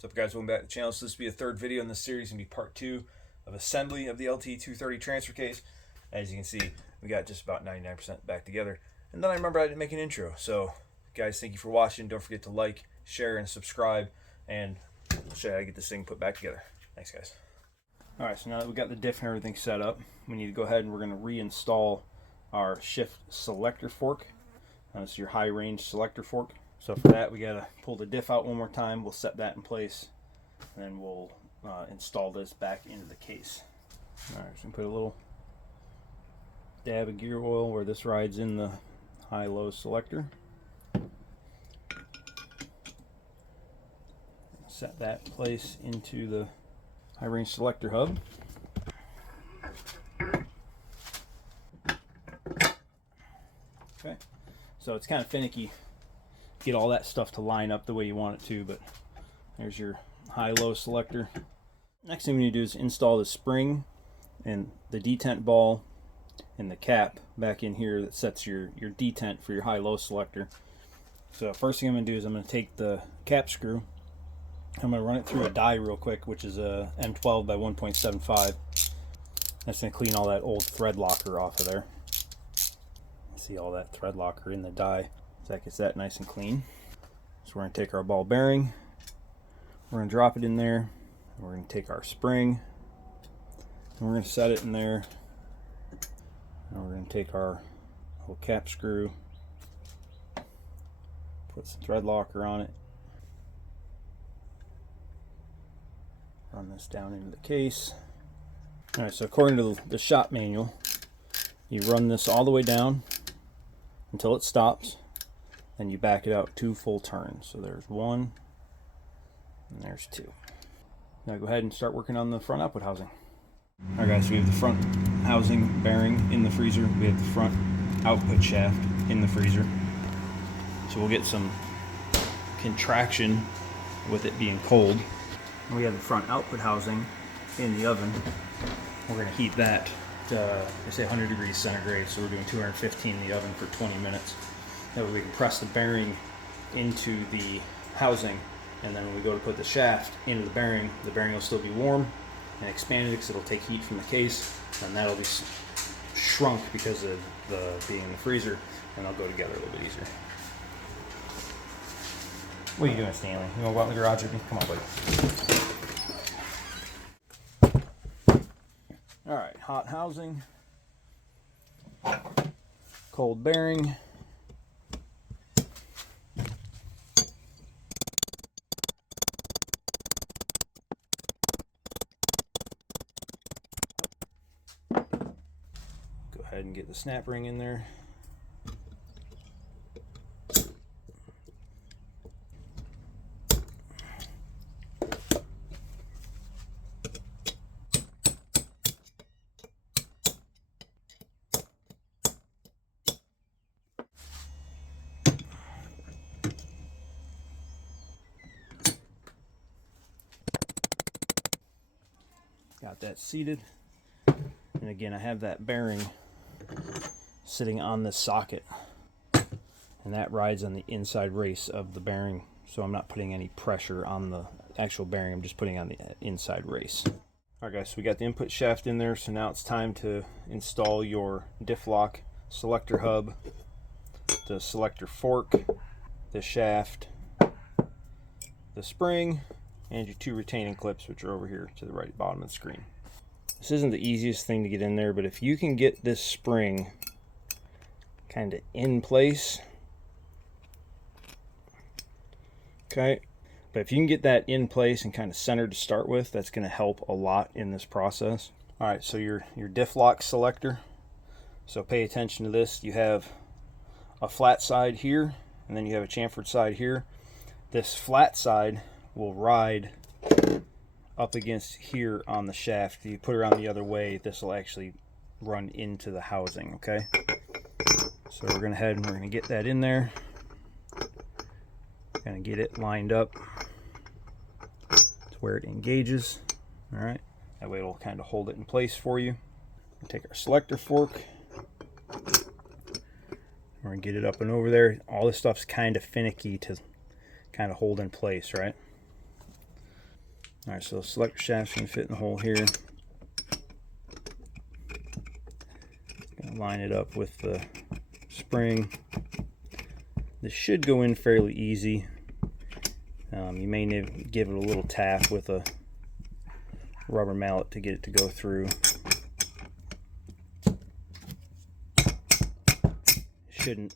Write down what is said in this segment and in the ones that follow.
What's up, guys? Welcome back to the channel. So this will be a third video in this series, and be part 2 of assembly of the LT230 transfer case. As you can see, we got just about 99% back together. And then I remember I didn't make an intro. So guys, thank you for watching. Don't forget to like, share, and subscribe, and I'll show you how to get this thing put back together. Thanks, guys. Alright, so now that we got the diff and everything set up, we need to go ahead and we're going to reinstall our shift selector fork. This is your high range selector fork. So for that, we gotta pull the diff out one more time. We'll set that in place, and then we'll install this back into the case. All right, so we put a little dab of gear oil where this rides in the high-low selector. Set that in place into the high-range selector hub. Okay, so it's kind of finicky. Get all that stuff to line up the way you want it to, but there's your high-low selector. Next thing we need to do is install the spring and the detent ball and the cap back in here that sets your detent for your high-low selector. So first thing I'm going to do is I'm going to take the cap screw. I'm going to run it through a die real quick, which is a M12 by 1.75. That's going to clean all that old thread locker off of there. See all that thread locker in the die. So that gets that nice and clean. So we're going to take our ball bearing, we're going to drop it in there, and we're going to take our spring, and we're going to set it in there, and we're going to take our little cap screw, put some thread locker on it, run this down into the case. Alright, so according to the shop manual, you run this all the way down until it stops. Then you back it out 2 full turns. So there's 1 and there's 2. Now go ahead and start working on the front output housing. Alright guys, so we have the front housing bearing in the freezer. We have the front output shaft in the freezer. So we'll get some contraction with it being cold. We have the front output housing in the oven. We're going to heat that to, I say 100 degrees centigrade, so we're doing 215 in the oven for 20 minutes. That way we can press the bearing into the housing, and then when we go to put the shaft into the bearing will still be warm and expanded because it'll take heat from the case, and that'll be shrunk because of the being in the freezer, and they'll go together a little bit easier. What are you doing, Stanley? You want to go out in the garage with me? Come on, buddy. Alright, hot housing, cold bearing. Go ahead and get the snap ring in there. Got that seated, and again I have that bearing sitting on this socket, and that rides on the inside race of the bearing, so I'm not putting any pressure on the actual bearing, I'm just putting on the inside race. Alright guys, so we got the input shaft in there, so now it's time to install your diff lock selector hub, the selector fork, the shaft, the spring, and your 2 retaining clips, which are over here to the right bottom of the screen. This isn't the easiest thing to get in there, but if you can get this spring kind of in place, okay, but if you can get that in place and kind of centered to start with, that's going to help a lot in this process. All right, so your diff lock selector, so pay attention to this. You have a flat side here, and then you have a chamfered side here. This flat side will ride up against here on the shaft. If you put it around the other way, this will actually run into the housing, okay? So we're going to head and we're going to get that in there. Going to get it lined up to where it engages. All right, that way it'll kind of hold it in place for you. We'll take our selector fork. We're going to get it up and over there. All this stuff's kind of finicky to kind of hold in place, right? Alright, so selector shaft's going to fit in the hole here. Going to line it up with the spring. This should go in fairly easy. You may need to give it a little tap with a rubber mallet to get it to go through. It shouldn't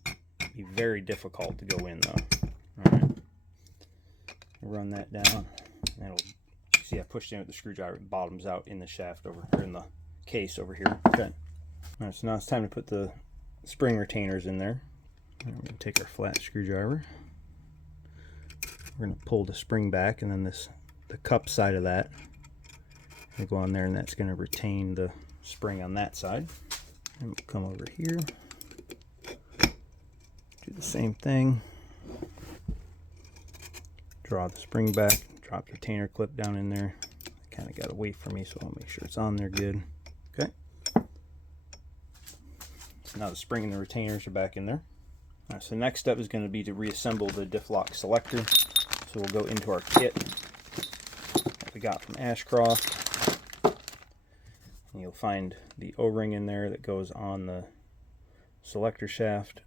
be very difficult to go in though. Alright, run that down. And it'll, see, I pushed in with the screwdriver, it bottoms out in the shaft over here, in the case over here. Okay. Alright, so now it's time to put the spring retainers in there. And we're going to take our flat screwdriver. We're going to pull the spring back, and then the cup side of that will go on there, and that's going to retain the spring on that side. And we'll come over here, do the same thing, draw the spring back, drop the retainer clip down in there. Kind of got away from me, so I'll make sure it's on there good. Okay. So now the spring and the retainers are back in there. All right, so next step is going to be to reassemble the diff lock selector. So we'll go into our kit that we got from Ashcroft. And you'll find the O-ring in there that goes on the selector shaft.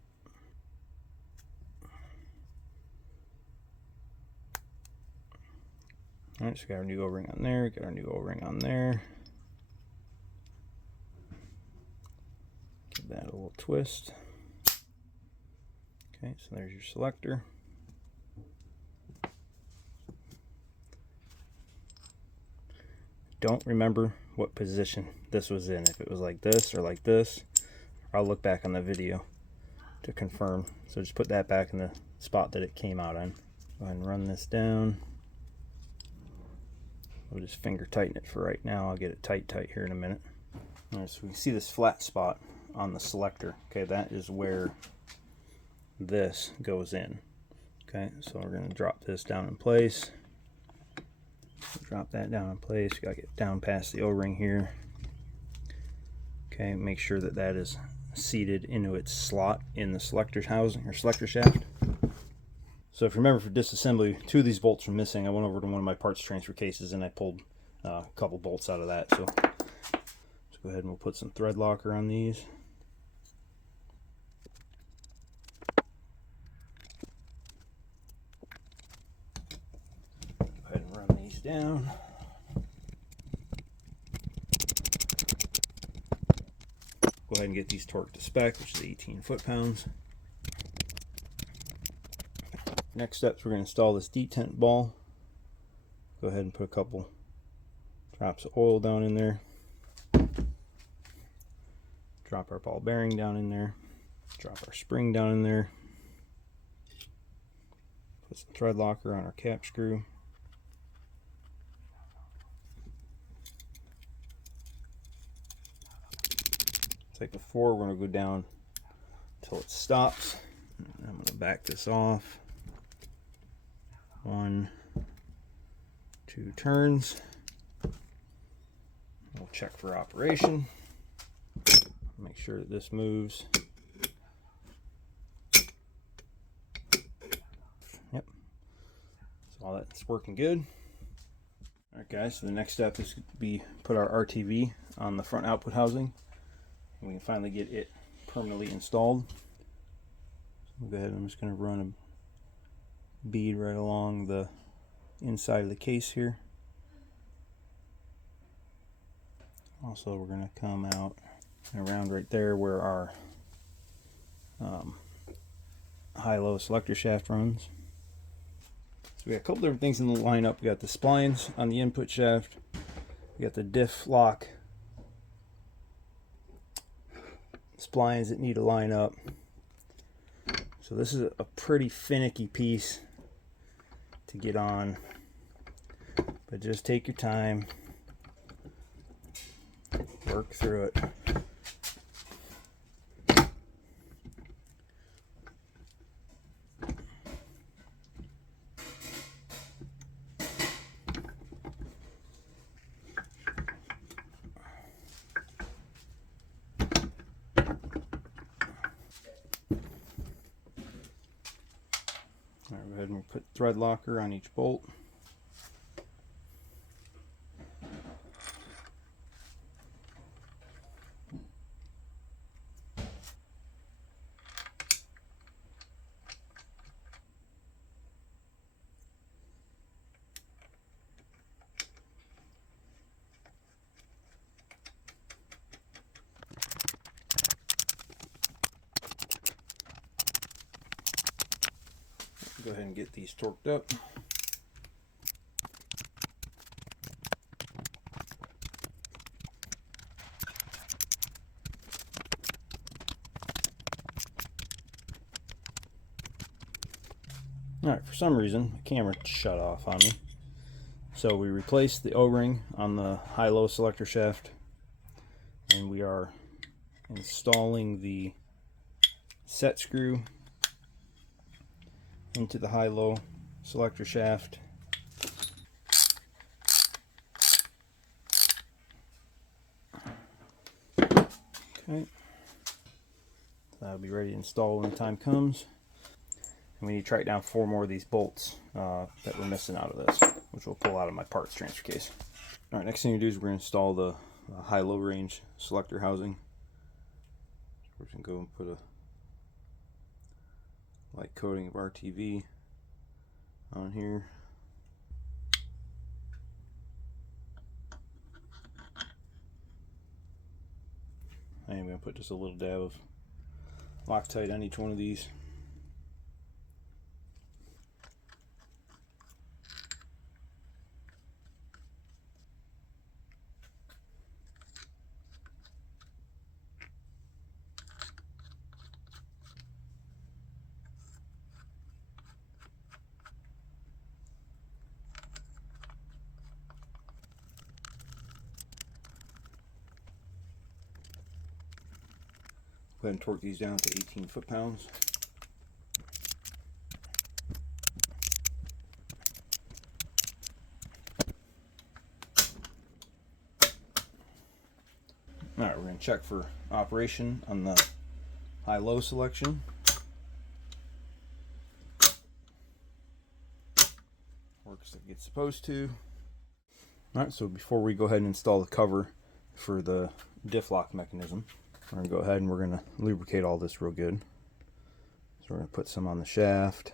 Alright, so we got our new O-ring on there, got our new O-ring on there. Give that a little twist. Okay, so there's your selector. Don't remember what position this was in, if it was like this or like this. I'll look back on the video to confirm. So just put that back in the spot that it came out on. Go ahead and run this down. We'll just finger tighten it for right now. I'll get it tight here in a minute. All right, so we can see this flat spot on the selector. Okay, that is where this goes in. Okay, so we're going to drop this down in place. Drop that down in place. You gotta get down past the O-ring here. Okay, make sure that that is seated into its slot in the selector housing or selector shaft. So if you remember, for disassembly, 2 of these bolts were missing. I went over to one of my parts transfer cases and I pulled a couple bolts out of that. So let's go ahead and we'll put some thread locker on these. Go ahead and run these down. Go ahead and get these torqued to spec, which is 18 foot-pounds. Next steps, we're going to install this detent ball. Go ahead and put a couple drops of oil down in there. Drop our ball bearing down in there. Drop our spring down in there. Put some thread locker on our cap screw. Like before, we're going to go down until it stops. I'm going to back this off. 1, 2 turns. We'll check for operation. Make sure that this moves. Yep. So all that's working good. Alright guys, so the next step is to be put our RTV on the front output housing. We can finally get it permanently installed. So we'll go ahead, I'm just going to run a bead right along the inside of the case here. Also, we're going to come out and around right there where our high-low selector shaft runs. So we got a couple different things in the lineup. We got the splines on the input shaft. We got the diff lock splines that need to line up. So this is a pretty finicky piece to get on, but just take your time, work through it. All right, go ahead and put thread locker on each bolt. ahead and get these torqued up. Alright, for some reason the camera shut off on me. So we replaced the O-ring on the high-low selector shaft, and we are installing the set screw into the high-low selector shaft. Okay, that'll be ready to install when the time comes. And we need to track down 4 more of these bolts that we're missing out of this, which we'll pull out of my parts transfer case. All right, next thing you do is we're going to install the high-low range selector housing. We're going to go and put a light coating of RTV on here. I am going to put just a little dab of Loctite on each one of these. Go ahead and torque these down to 18 foot-pounds. Alright, we're going to check for operation on the high-low selection. Works like it's supposed to. Alright, so before we go ahead and install the cover for the diff lock mechanism, we're going to go ahead and we're going to lubricate all this real good. So we're going to put some on the shaft,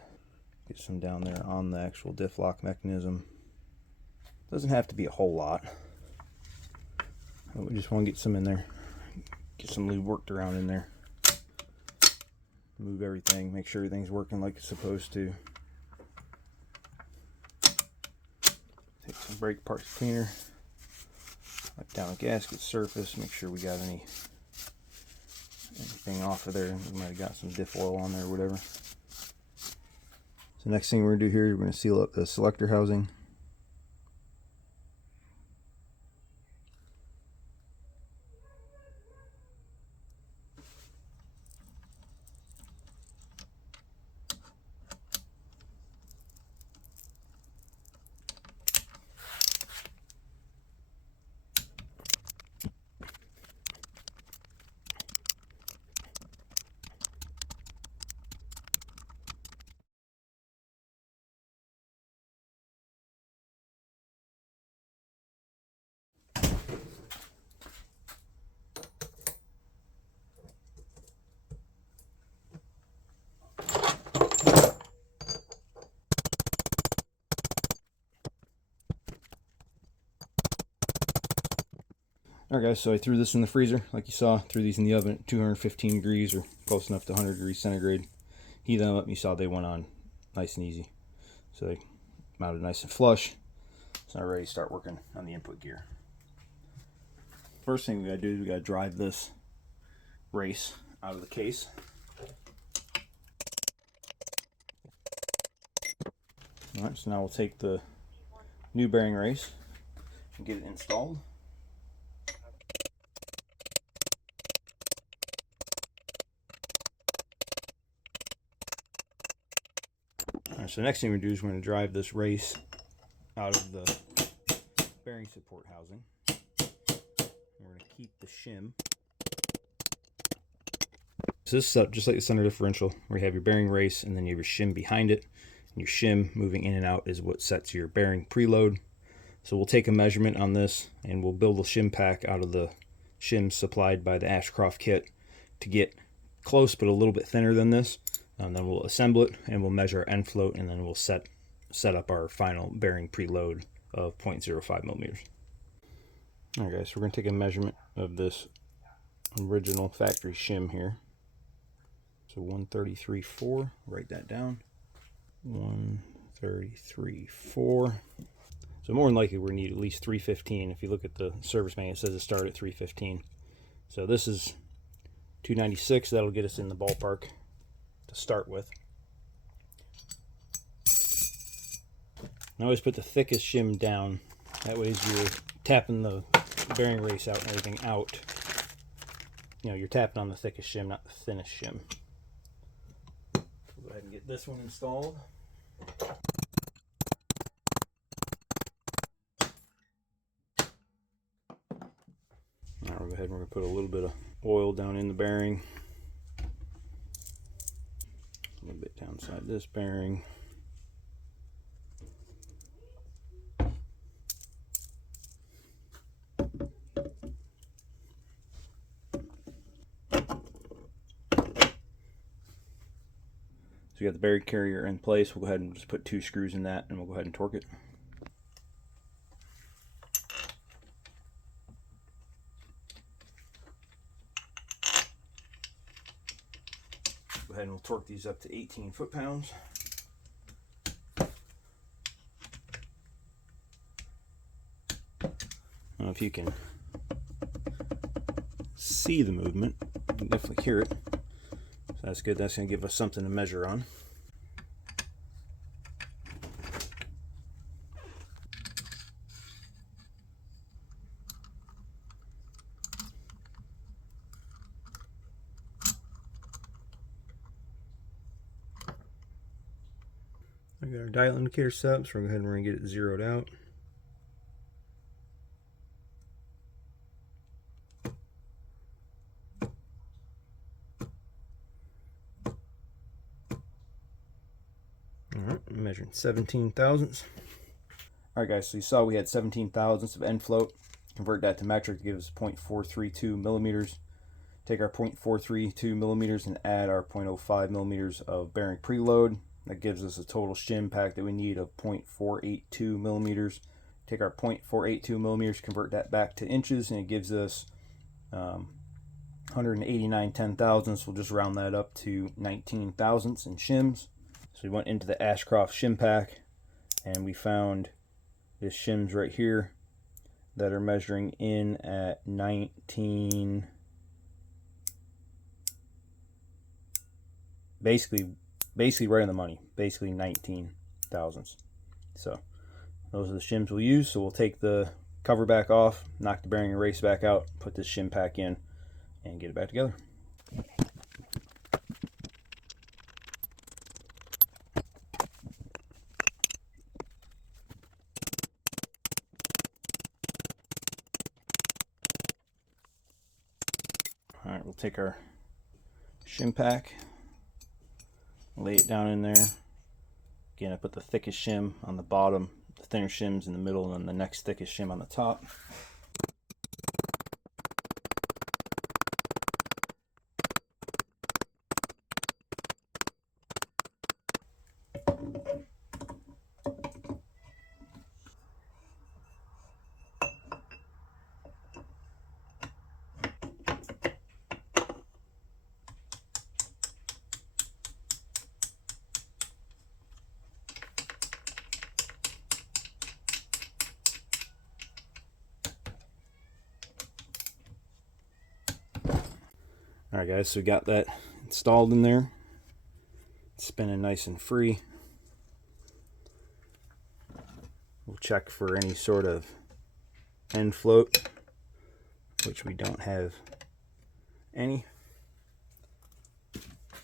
get some down there on the actual diff lock mechanism. Doesn't have to be a whole lot. We just want to get some in there, get some lube worked around in there. Move everything, make sure everything's working like it's supposed to. Take some brake parts cleaner, wipe down the gasket surface, make sure we got anything off of there. We might have got some diff oil on there or whatever. So next thing we're going to do here is we're going to seal up the selector housing. Alright guys, so I threw this in the freezer, like you saw, threw these in the oven at 215 degrees or close enough to 100 degrees centigrade. Heat them up and you saw they went on nice and easy. So they mounted nice and flush. So now we're ready to start working on the input gear. First thing we gotta do is we gotta drive this race out of the case. Alright, so now we'll take the new bearing race and get it installed. Alright, so the next thing we're going to do is we're going to drive this race out of the bearing support housing. We're going to keep the shim. So this is up just like the center differential, where you have your bearing race and then you have your shim behind it. And your shim moving in and out is what sets your bearing preload. So we'll take a measurement on this and we'll build a shim pack out of the shims supplied by the Ashcroft kit to get close but a little bit thinner than this. And then we'll assemble it and we'll measure our end float and then we'll set up our final bearing preload of 0.05 millimeters. Alright guys, so we're going to take a measurement of this original factory shim here. So 133.4, write that down. 133.4. So more than likely we're going to need at least 315. If you look at the service manual, it says it started at 315. So this is 296. That'll get us in the ballpark to start with. I always put the thickest shim down. That way as you're tapping the bearing race out and everything out, you know, you're tapping on the thickest shim, not the thinnest shim. We'll go ahead and get this one installed. Now we'll go ahead and we're going to put a little bit of oil down in the bearing. A little bit down inside this bearing. So we got the bearing carrier in place. We'll go ahead and just put 2 screws in that and we'll go ahead and torque it. Go ahead and we'll torque these up to 18 foot-pounds. I don't know if you can see the movement. You can definitely hear it. So that's good. That's going to give us something to measure on. I got our dial indicator set up, so we're going to go ahead and get it zeroed out. Alright, I'm measuring 17 thousandths. Alright guys, so you saw we had 17 thousandths of end float. Convert that to metric to give us 0.432 millimeters. Take our 0.432 millimeters and add our 0.05 millimeters of bearing preload. That gives us a total shim pack that we need of 0.482 millimeters. Take our 0.482 millimeters, convert that back to inches, and it gives us 189 10,000ths. We'll just round that up to 19 thousandths in shims. So we went into the Ashcroft shim pack and we found this shims right here that are measuring in at 19, basically right on the money, basically 19 thousandths. So those are the shims we'll use. So we'll take the cover back off, knock the bearing and race back out, put this shim pack in, and get it back together. All right, we'll take our shim pack, lay it down in there. Again, I put the thickest shim on the bottom, the thinner shims in the middle, and then the next thickest shim on the top. Alright guys, so we got that installed in there. It's spinning nice and free. We'll check for any sort of end float, which we don't have any.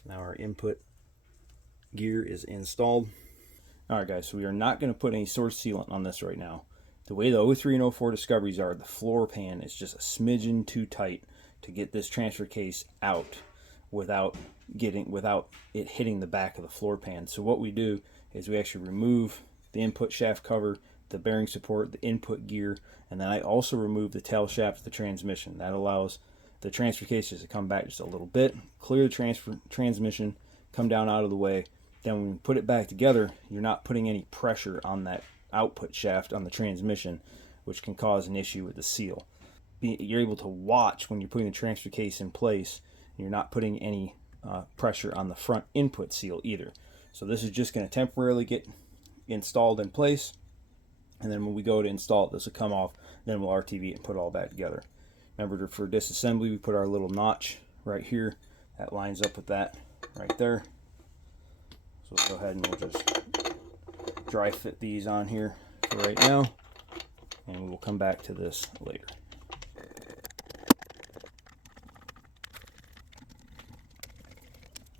Now our input gear is installed. Alright guys, so we are not going to put any source sealant on this right now. The way the 03 and 04 Discoveries are, the floor pan is just a smidgen too tight to get this transfer case out without it hitting the back of the floor pan. So what we do is we actually remove the input shaft cover, the bearing support, the input gear, and then I also remove the tail shaft of the transmission. That allows the transfer case just to come back just a little bit, clear the transmission, come down out of the way. Then when we put it back together, you're not putting any pressure on that output shaft on the transmission, which can cause an issue with the seal. You're able to watch when you're putting the transfer case in place, and you're not putting any pressure on the front input seal either. So this is just going to temporarily get installed in place, and then when we go to install it, this will come off, then we'll RTV it and put it all back together. Remember, for disassembly, we put our little notch right here. That lines up with that right there. So we'll go ahead and we'll just dry fit these on here for right now, and we will come back to this later.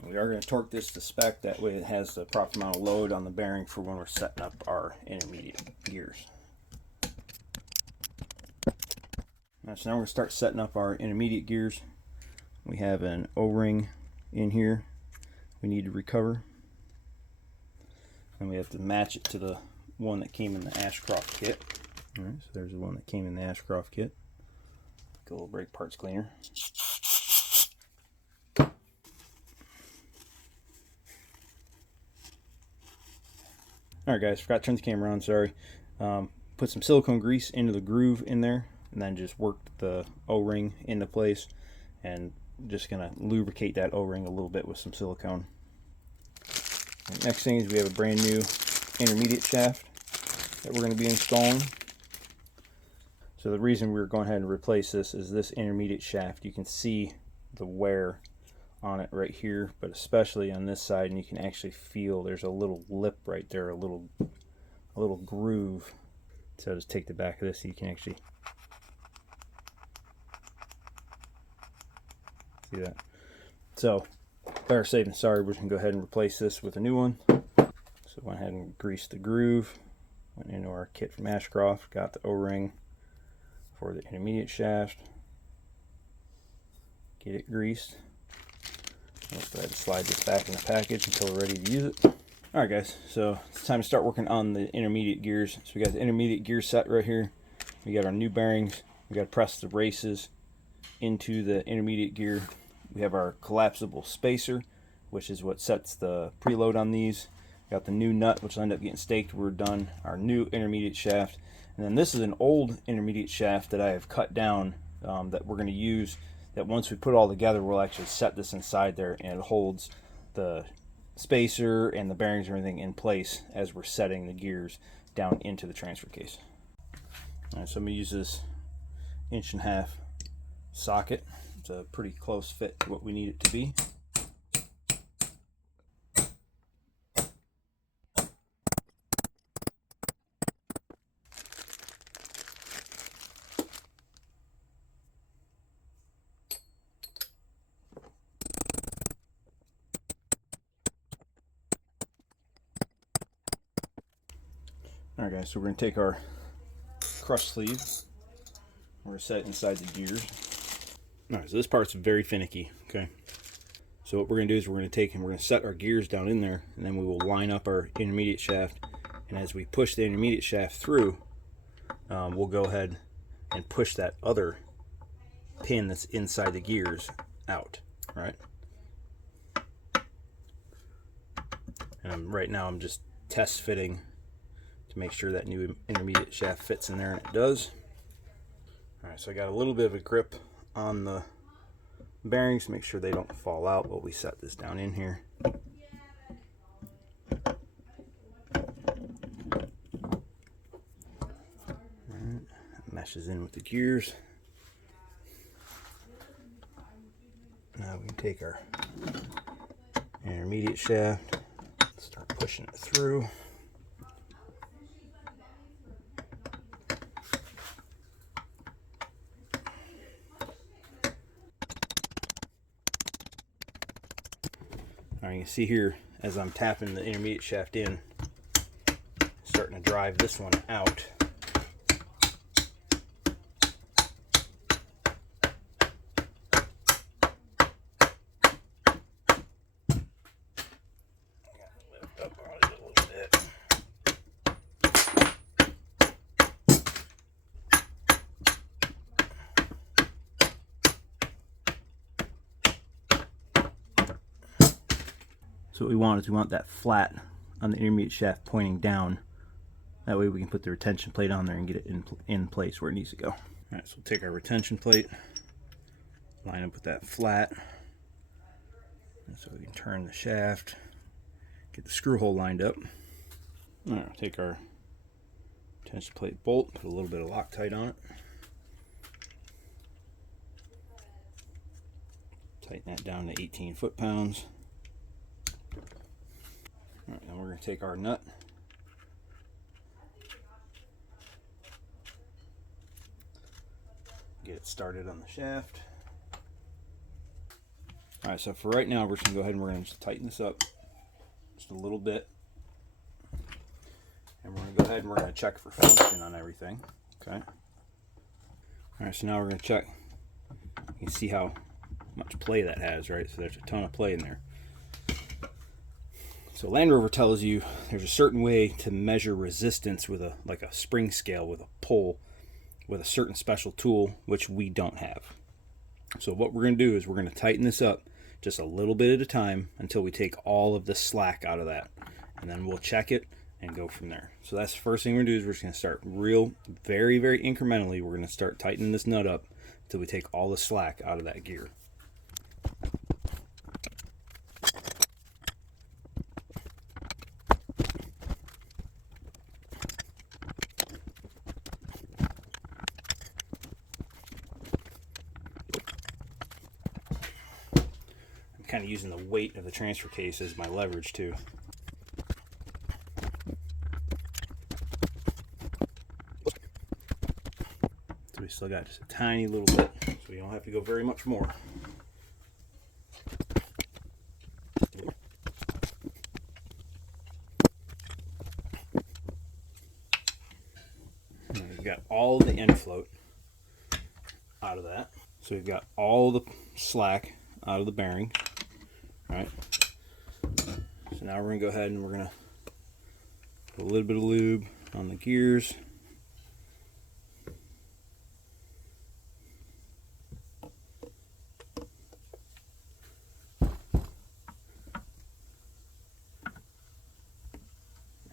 We are going to torque this to spec, that way it has the proper amount of load on the bearing for when we're setting up our intermediate gears. So now we're going to start setting up our intermediate gears. We have an O-ring in here we need to recover, and we have to match it to the one that came in the Ashcroft kit. Alright, so there's the one that came in the Ashcroft kit. Get a little brake parts cleaner. Alright guys, forgot to turn the camera on, sorry. Put some silicone grease into the groove in there, and then just worked the O-ring into place, and just gonna lubricate that O-ring a little bit with some silicone. And next thing is we have a brand new intermediate shaft that we're going to be installing. So the reason we're going ahead and replace this is this intermediate shaft, you can see the wear on it right here, but especially on this side, and you can actually feel there's a little lip right there, a little groove. So just take the back of this so you can actually see that. So better safe than sorry, we're going to go ahead and replace this with a new one. So went ahead and greased the groove, went into our kit from Ashcroft, got the O-ring for the intermediate shaft, get it greased. Let's go ahead and slide this back in the package until we're ready to use it. Alright guys, so it's time to start working on the intermediate gears. So we got the intermediate gear set right here. We got our new bearings. We got to press the races into the intermediate gear. We have our collapsible spacer, which is what sets the preload on these. Got the new nut, which will end up getting staked. We're done. Our new intermediate shaft. And then this is an old intermediate shaft that I have cut down that we're going to use, that once we put it all together, we'll actually set this inside there, and it holds the spacer and the bearings and everything in place as we're setting the gears down into the transfer case. Alright, so I'm going to use this 1.5" socket. It's a pretty close fit to what we need it to be. Alright guys, so we're going to take our crush sleeve, we're going to set it inside the gears. Alright, so this part's very finicky, okay? So what we're going to do is we're going to take and we're going to set our gears down in there, and then we will line up our intermediate shaft, and as we push the intermediate shaft through, we'll go ahead and push that other pin that's inside the gears out, right? And right now I'm just test fitting to make sure that new intermediate shaft fits in there, and it does. Alright, so I got a little bit of a grip on the bearings to make sure they don't fall out while we set this down in here. Alright, meshes in with the gears. Now we can take our intermediate shaft, start pushing it through. Now you can see here, as I'm tapping the intermediate shaft in, starting to drive this one out. Lift up on it a little bit. So what we want is we want that flat on the intermediate shaft pointing down. That way we can put the retention plate on there and get it in place where it needs to go. Alright, so we'll take our retention plate, line up with that flat, and so we can turn the shaft, Get the screw hole lined up. All right, we'll take our tension plate bolt, put a little bit of Loctite on it. Tighten that down to 18 foot-pounds. All right, then we're going to take our nut. Get it started on the shaft. All right, so for right now, we're just going to go ahead and we're going to tighten this up just a little bit. And we're going to go ahead and we're going to check for function on everything. Okay. All right, so now we're going to check. You can see how much play that has, right? So there's a ton of play in there. So Land Rover tells you there's a certain way to measure resistance with like a spring scale with a pull with a certain special tool, which we don't have. So what we're going to do is we're going to tighten this up just a little bit at a time until we take all of the slack out of that. And then we'll check it and go from there. So that's the first thing we're going to do is we're just going to start very, very incrementally. We're going to start tightening this nut up until we take all the slack out of that gear. Kind of using the weight of the transfer case as my leverage too. So we still got just a tiny little bit, so we don't have to go very much more. And we've got all the end float out of that. So we've got all the slack out of the bearing. Right. So now we're going to go ahead and we're going to put a little bit of lube on the gears.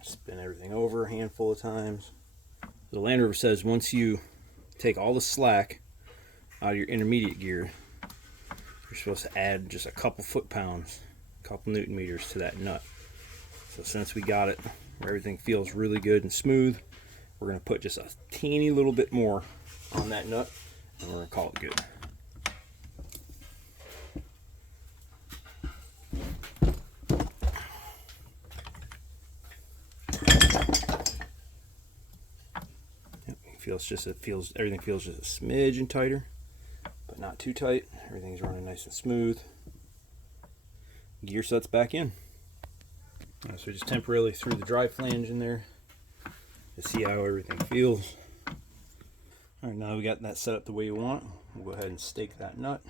Spin everything over a handful of times. The Land Rover says once you take all the slack out of your intermediate gear, you're supposed to add just a couple foot-pounds, a couple Newton meters to that nut. So since we got it where everything feels really good and smooth, we're going to put just a teeny little bit more on that nut and we're going to call it good. Everything feels just a smidgen tighter, but not too tight. Everything's running nice and smooth. Gear sets back in. So we just temporarily threw the dry flange in there to see how everything feels. All right, now we got that set up the way you want. We'll go ahead and stake that nut.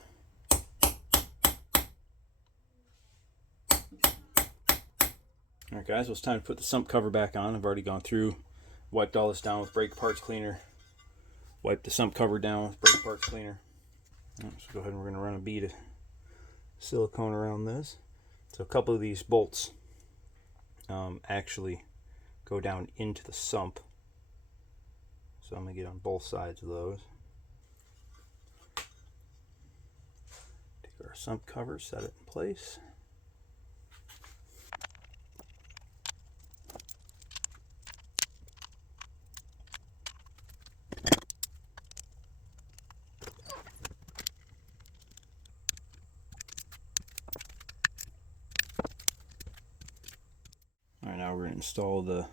All right, guys, well, it's time to put the sump cover back on. I've already gone through, wiped all this down with brake parts cleaner, wiped the sump cover down with brake parts cleaner. So go ahead and we're going to run a bead of silicone around this. So a couple of these bolts actually go down into the sump. So I'm going to get on both sides of those. Take our sump cover, set it in place. All right, now we're going to install the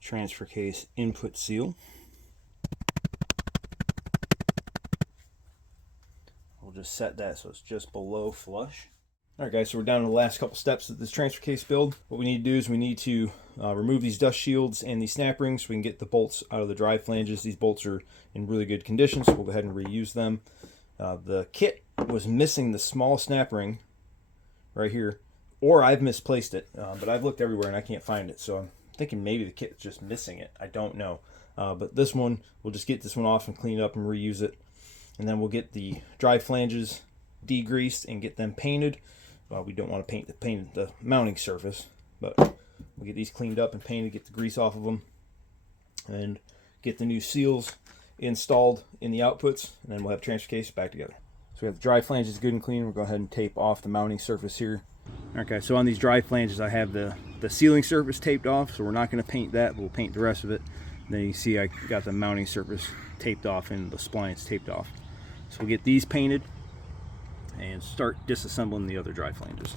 transfer case input seal. We'll just set that so it's just below flush. All right, guys, so we're down to the last couple steps of this transfer case build. What we need to do is we need to remove these dust shields and these snap rings so we can get the bolts out of the drive flanges. These bolts are in really good condition, so we'll go ahead and reuse them. The kit was missing the small snap ring right here, or I've misplaced it, but I've looked everywhere and I can't find it, so I'm thinking maybe the kit's just missing it. I don't know. But this one, we'll just get this one off and clean it up and reuse it. And then we'll get the drive flanges degreased and get them painted. We don't want to paint the mounting surface, but we'll get these cleaned up and painted, get the grease off of them, and get the new seals installed in the outputs, and then we'll have transfer case back together. So we have the drive flanges good and clean. We'll go ahead and tape off the mounting surface here Okay, so on these dry flanges I have the sealing surface taped off, so we're not going to paint that, we'll paint the rest of it. And then you see I got the mounting surface taped off and the splines taped off. So we'll get these painted and start disassembling the other dry flanges.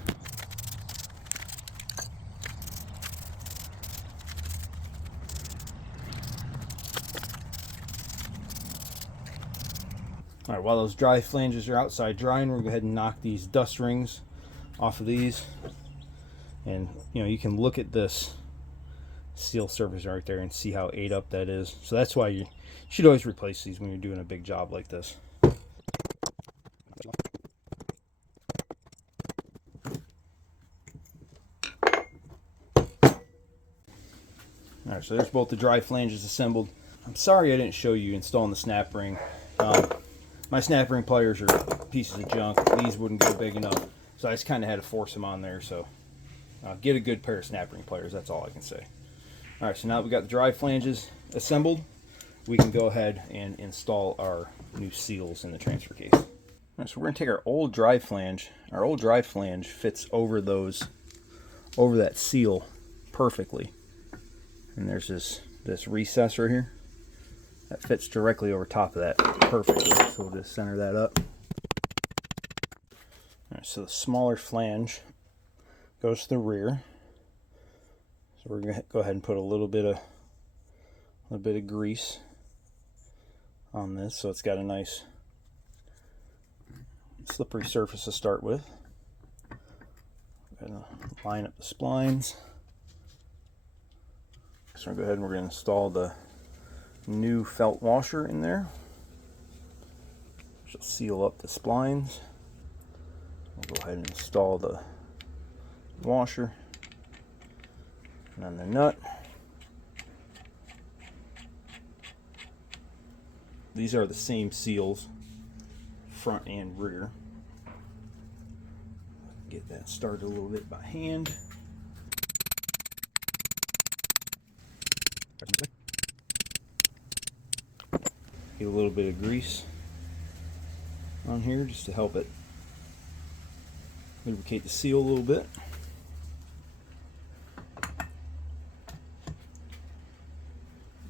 Alright, while those dry flanges are outside drying, we're going to go ahead and knock these dust rings off of these. And you know, you can look at this seal surface right there and see how ate up that is. So that's why you should always replace these when you're doing a big job like this. Alright, so there's both the dry flanges assembled. I'm sorry I didn't show you installing the snap ring. My snap ring pliers are pieces of junk. These wouldn't go big enough, so I just kind of had to force them on there. So get a good pair of snap ring pliers, that's all I can say. Alright, so now that we got the dry flanges assembled, we can go ahead and install our new seals in the transfer case. Alright, so we're going to take our old dry flange. Our old dry flange fits over that seal perfectly. And there's this recess right here that fits directly over top of that perfectly. So we'll just center that up. Alright, so the smaller flange goes to the rear. So we're going to go ahead and put a little bit of grease on this so it's got a nice slippery surface to start with. We're going to line up the splines. So we'll go ahead and we're going to install the new felt washer in there, which will seal up the splines. We'll go ahead and install the washer and then the nut. These are the same seals, front and rear. Get that started a little bit by hand. Get a little bit of grease on here just to help it lubricate the seal a little bit.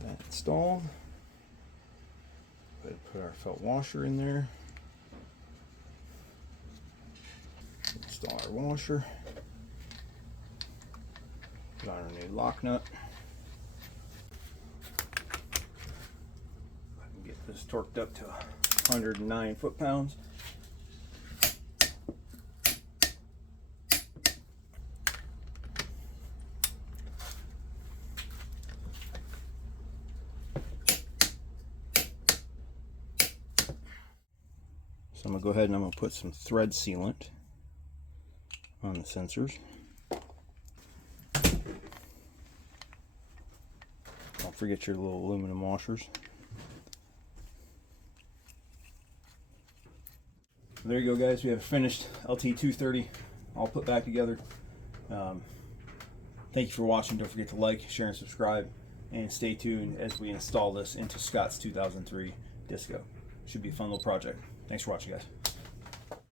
That installed. Go ahead and put our felt washer in there. Install our washer. Put on our new lock nut. Get this torqued up to 109 foot-pounds. So I'm going to go ahead and I'm going to put some thread sealant on the sensors. Don't forget your little aluminum washers. There you go, guys. We have a finished LT230 all put back together. Thank you for watching. Don't forget to like, share, and subscribe. And stay tuned as we install this into Scott's 2003 Disco. Should be a fun little project. Thanks for watching, guys.